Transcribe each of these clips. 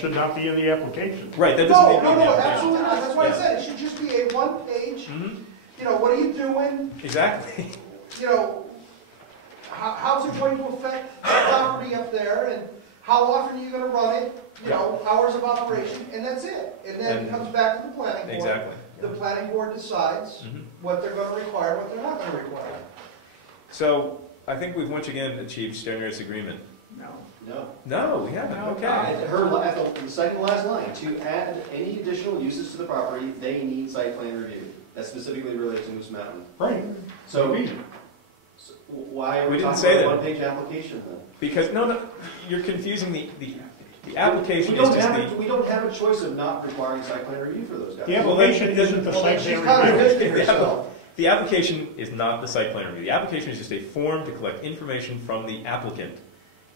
should not be in the application. Right, that doesn't need to be in the No, application. absolutely not. That's why I said it should just be a one-page, you know, what are you doing? Exactly. You know, how's it going to affect the property up there, and how often are you gonna run it? You know, hours of operation, and that's it. And then it comes back to the planning board. Exactly. The planning board decides what they're gonna require, what they're not gonna require. So, I think we've once again achieved strenuous agreement. No. No, we haven't, okay. At the second to last line, to add any additional uses to the property, they need site plan review. That's specifically related to Moose Mountain. Right. So why are we didn't talking say about a that. one-page application then? Because, no, you're confusing the application We is don't just have we don't have a choice of not requiring site plan review for those guys. The application isn't the site She's plan contradicting review. herself. The application is not the site plan review. The application is just a form to collect information from the applicant.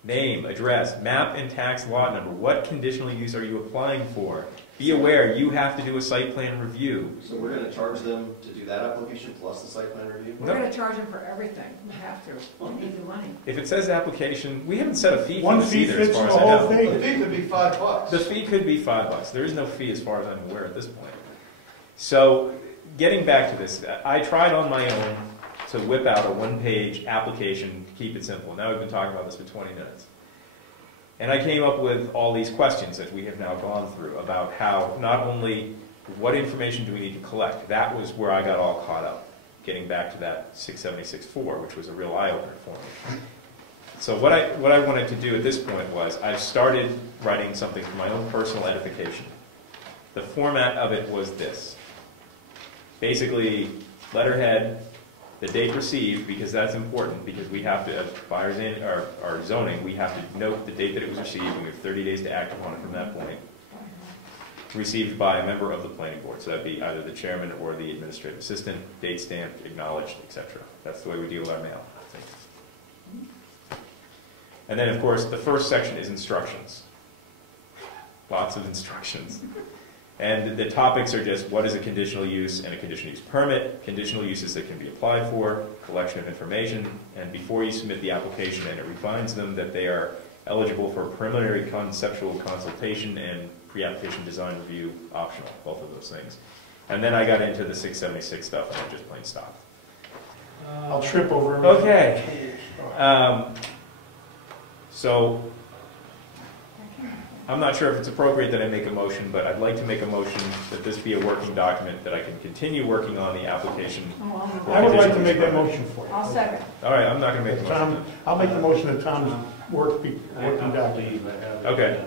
Name, address, map and tax lot number. What conditional use are you applying for? Be aware, you have to do a site plan review. So we're going to charge them to do that application plus the site plan review? We're going to charge them for everything. We have to. We need the money. If it says application, we haven't set a fee for One this fee either, as fits far the as I whole know. The thing. fee could be $5. The fee could be $5. There is no fee as far as I'm aware at this point. So, getting back to this, I tried on my own to whip out a one-page application to keep it simple. Now we've been talking about this for 20 minutes. And I came up with all these questions that we have now gone through about how, not only what information do we need to collect, that was where I got all caught up, getting back to that 676.4, which was a real eye-opener for me. So what I wanted to do at this point was, I started writing something for my own personal edification. The format of it was this. Basically, letterhead, the date received, because that's important, because we have to, as buyers in our zoning, we have to note the date that it was received, and we have 30 days to act upon it from that point. Received by a member of the planning board, so that'd be either the chairman or the administrative assistant, date stamped, acknowledged, etc. That's the way we deal with our mail, I think. And then, of course, the first section is instructions. Lots of instructions. And the topics are just what is a conditional use and a conditional use permit, conditional uses that can be applied for, collection of information, and before you submit the application, and it refines them that they are eligible for preliminary conceptual consultation and pre-application design review optional, both of those things. And then I got into the 676 stuff and I just plain stopped. I'll trip over everything. Okay. So, I'm not sure if it's appropriate that I make a motion, but I'd like to make a motion that this be a working document, that I can continue working on the application. I would like to make that motion for you. I'll second. All right, I'm not going to make the motion. I'll make the motion that Tom's working document. Okay.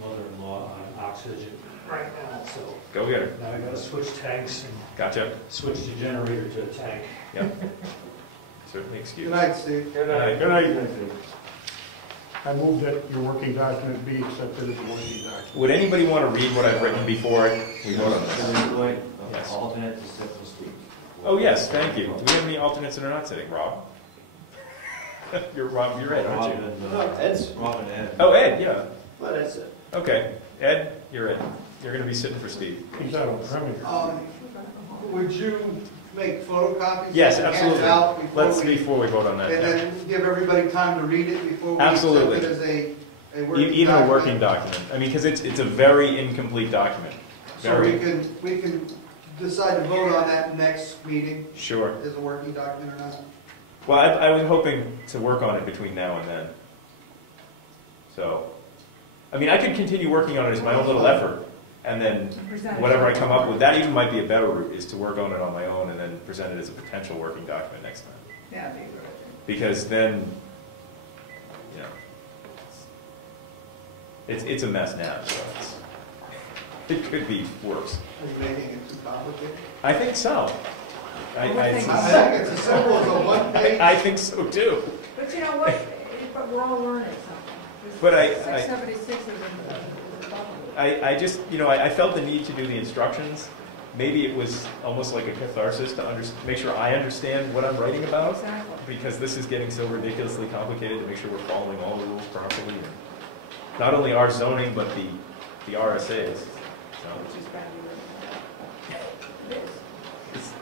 Mother-in-law on oxygen right now, so Go get her. now I gotta switch tanks and Gotcha. switch the generator to a tank. Yep. Certainly excused. Good night, Steve. Good night. Good night. I move that your working document be accepted as a working document. Would anybody want to read what I've written before we vote on this? Yes. Alternate to sit this week. Oh, yes, thank you. Do we have any alternates that are not sitting? Rob? Rob, you're Ed, aren't you? Ed's. Rob and Ed. Oh, Ed, yeah. Well, that's it. Okay. Ed, you're Ed. You're going to be sitting for Steve. He's out on premiere. Would you make photocopies? Yes, and hand absolutely. it out Before we vote on that. and yeah. then give everybody time to read it before we Absolutely. accept it as a working Even document? a working document. I mean, because it's a very incomplete document. So Very. we can decide to vote on that next meeting Sure. as a working document or not? Well, I was hoping to work on it between now and then. So, I mean, I could continue working on it as my own little effort, and then whatever I come up with, that even might be a better route, is to work on it on my own and then present it as a potential working document next time. Yeah, be Because then, you know, it's a mess now, so it could be worse. Are you making it too complicated? I think so. I think it's as simple as a one-page. I think so too. But you know what? But we're all learning something. But 676 is a bubble. I just, you know, I felt the need to do the instructions. Maybe it was almost like a catharsis to make sure I understand what I'm writing about. Exactly. Because this is getting so ridiculously complicated to make sure we're following all the rules properly. And not only our zoning, but the RSAs. So Which is bad. It is. it's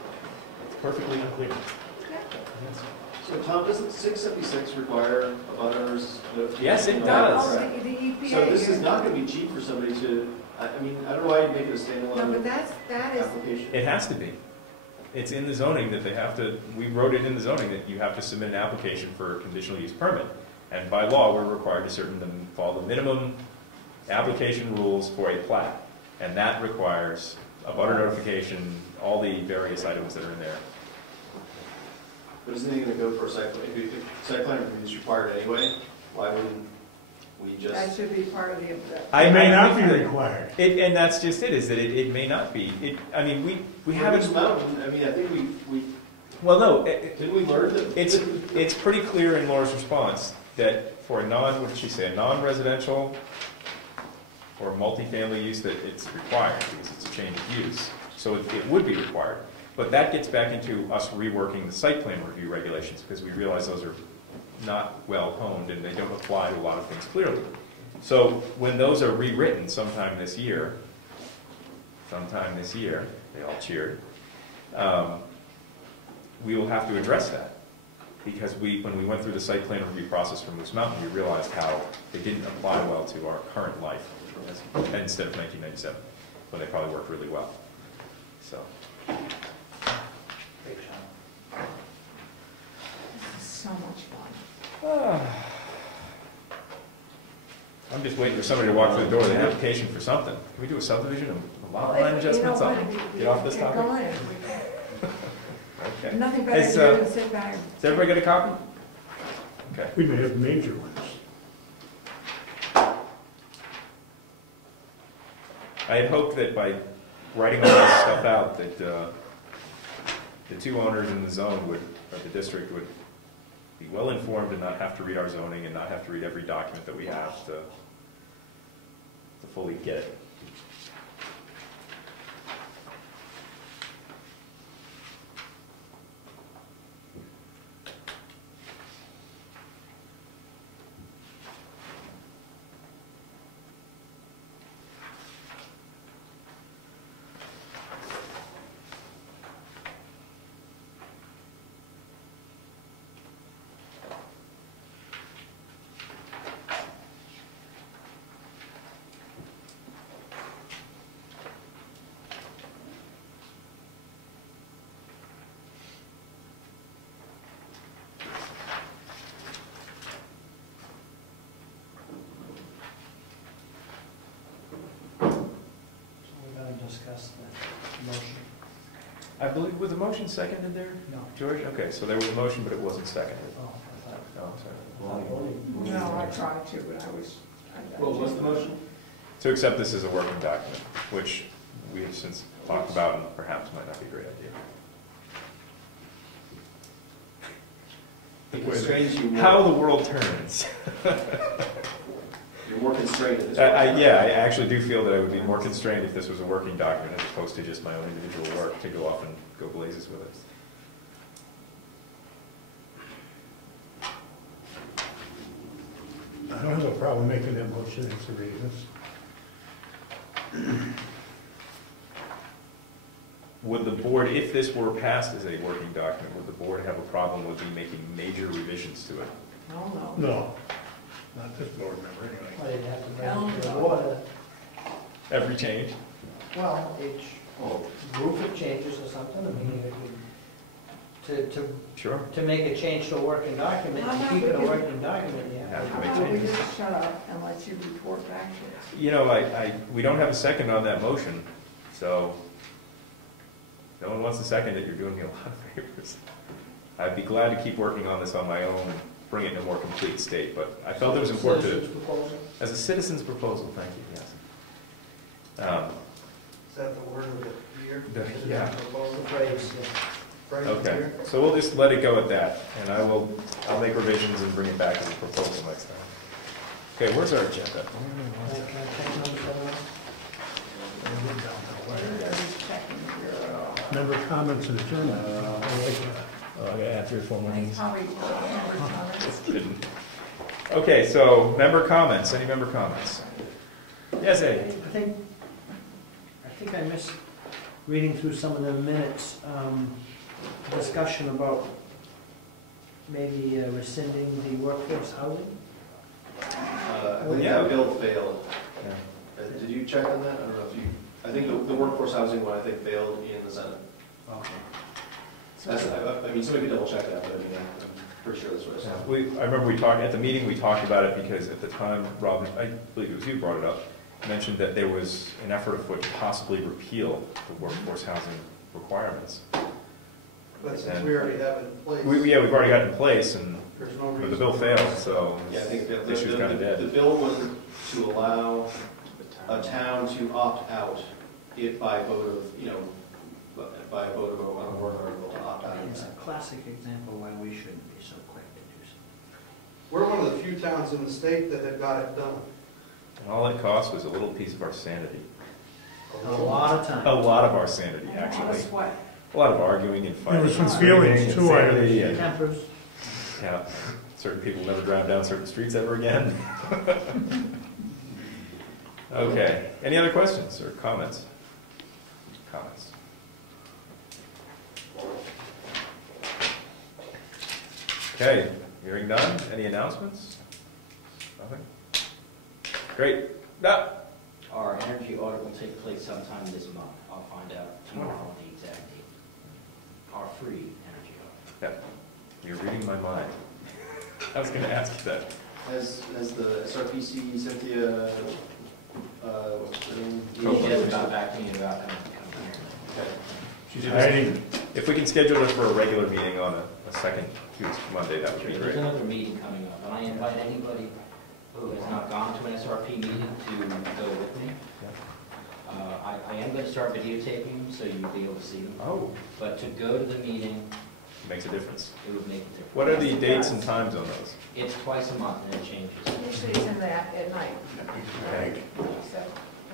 perfectly unclear. Yeah. Yes. So Tom, doesn't 676 require a butter's notification? Yes, it on does. that? Oh, the EPA. So this is not gonna be cheap for somebody to, I mean, I don't know why you'd make it a No, but standalone that is, application. It has to be. It's in the zoning that they have to, we wrote it in the zoning that you have to submit an application for a conditional use permit. And by law, we're required to follow the minimum application rules for a plat. And that requires a butter notification, all the various items that are in there. But isn't it gonna go for a site plan, if site plan review is required anyway, why wouldn't we that just? should be part of the. It may not be required. And that's just it, is that it may not be. I mean, we haven't. Moose Mountain, I mean, I think we, Well, no, didn't we learn that? it's pretty clear in Laura's response that for a what did she say, a non-residential or multifamily use that it's required because it's a change of use. So it would be required. But that gets back into us reworking the site plan review regulations because we realize those are not well honed and they don't apply to a lot of things clearly. So when those are rewritten sometime this year, they all cheered, we will have to address that. Because when we went through the site plan review process for Moose Mountain, we realized how they didn't apply well to our current life instead of 1997, when they probably worked really well. So. This is so much fun. I'm just waiting for somebody to walk through the door with an application for something. Can we do a subdivision, a lot line adjustment, something? Get off this topic? Go in. Okay. Nothing better to do than sit back. Does everybody get a copy? Okay. We may have major ones. I had hoped that by writing all this stuff out, that the two owners in the zone or the district would be well informed and not have to read our zoning and not have to read every document that we have to fully get it. Discuss the motion. I believe, was the motion seconded there, No. George? Okay, so there was a motion, but it wasn't seconded. Oh, I thought. Oh, sorry. No, I tried to, but I was. What was the motion? To accept this as a working document, which we have since talked about and perhaps might not be a great idea. The constraints you How the world turns. You're more constrained at this Yeah, I actually do feel that I would be more constrained if this was a working document as opposed to just my own individual work to go off and go blazes with it. I don't have a problem making that motion as the reasons. Would the board, if this were passed as a working document, would the board have a problem with me making major revisions to it? No. No, not this board member anyway. Well, you'd have to bring Hell it to the no. board. Every change? Well, each group of changes or something, I mean, Sure. to make a change to a working document, No, to no, keep we it a can- working document, Have yeah. to How make about we changes. just shut up and let you report back to us? You know, we don't have a second on that motion, so if no one wants to second it, you're doing me a lot of favors. I'd be glad to keep working on this on my own and bring it in a more complete state, but I felt it was important Citizens' to, proposal. as a citizen's proposal, thank you, yes. Is that the word of the year? Yeah. Proposal. Phrase, yeah. Phrase of the Okay, year? so we'll just let it go at that, and I'll make revisions and bring it back as a proposal next time. Okay, where's our agenda? Can I take number 7 off? They're just checking your, Member comments and adjournment. Oh, I gotta add 3 or 4 more He's probably, member comments. Just kidding. Okay, so member comments, any member comments? Yes, Eddie? I think I missed reading through some of the minutes, discussion about maybe rescinding the workforce housing? I think that bill failed. Did you check on that? I don't know if you, I think the workforce housing one, I think, failed in the Senate. Okay. I mean, somebody could double check that, but I mean, I'm pretty sure that's what I saw. I remember we talked, at the meeting, we talked about it because at the time, Rob, I believe it was you who brought it up, mentioned that there was an effort afoot to possibly repeal the workforce housing requirements. But since we already have it in place. Yeah, we've already got it in place, and There's no but reason. the bill failed, so Yeah, I think the issue's kind of dead. the bill was to allow a town to opt out if by vote of, you know, by a vote of a warrant article to opt out. It's a classic example why we shouldn't be so quick to do something. We're one of the few towns in the state that have got it done. And all it cost was a little piece of our sanity. A lot of time. A lot of our sanity, A lot of actually. sweat. A lot of arguing and fighting. There was some and feelings, screaming too, and I sanity and- Tempers. Yeah, certain people never drive down certain streets ever again. Okay, any other questions or comments? Comments? Okay, hearing none, any announcements? Nothing? Great. No. Our energy audit will take place sometime this month. I'll find out tomorrow the exact date. Our free energy audit. Yeah, you're reading my mind. I was going to ask you that. Has the SRPC, Cynthia, what's her name? He just got back to me about coming here. Okay. She's hiding. If we can schedule it for a regular meeting on a second Tuesday, Monday, that would be There's great. another meeting coming up, and I invite anybody who has not gone to an SRP meeting to go with me. I am going to start videotaping them, so you'll be able to see them. Oh, But to go to the meeting, makes a difference. it would make a difference. What are the dates and times on those? It's twice a month, and it changes. Usually it's in that at night, Okay. so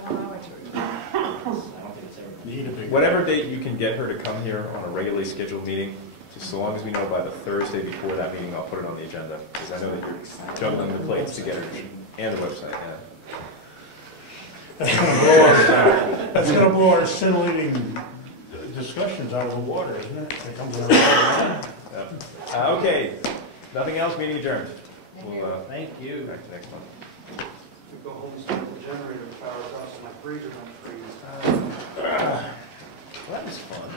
1 hour to. I don't think it's ever. Need a big. Whatever date you can get her to come here on a regularly scheduled meeting, just so long as we know by the Thursday before that meeting, I'll put it on the agenda, because I know that you're juggling the plates to get her, and the website, yeah. That's gonna blow our scintillating discussions out of the water, isn't it? It comes in our- Okay, nothing else, meeting adjourned. We'll, Thank you. back to next month. We go home and start the generator powers off, so my freezer don't freeze. Well, that was fun.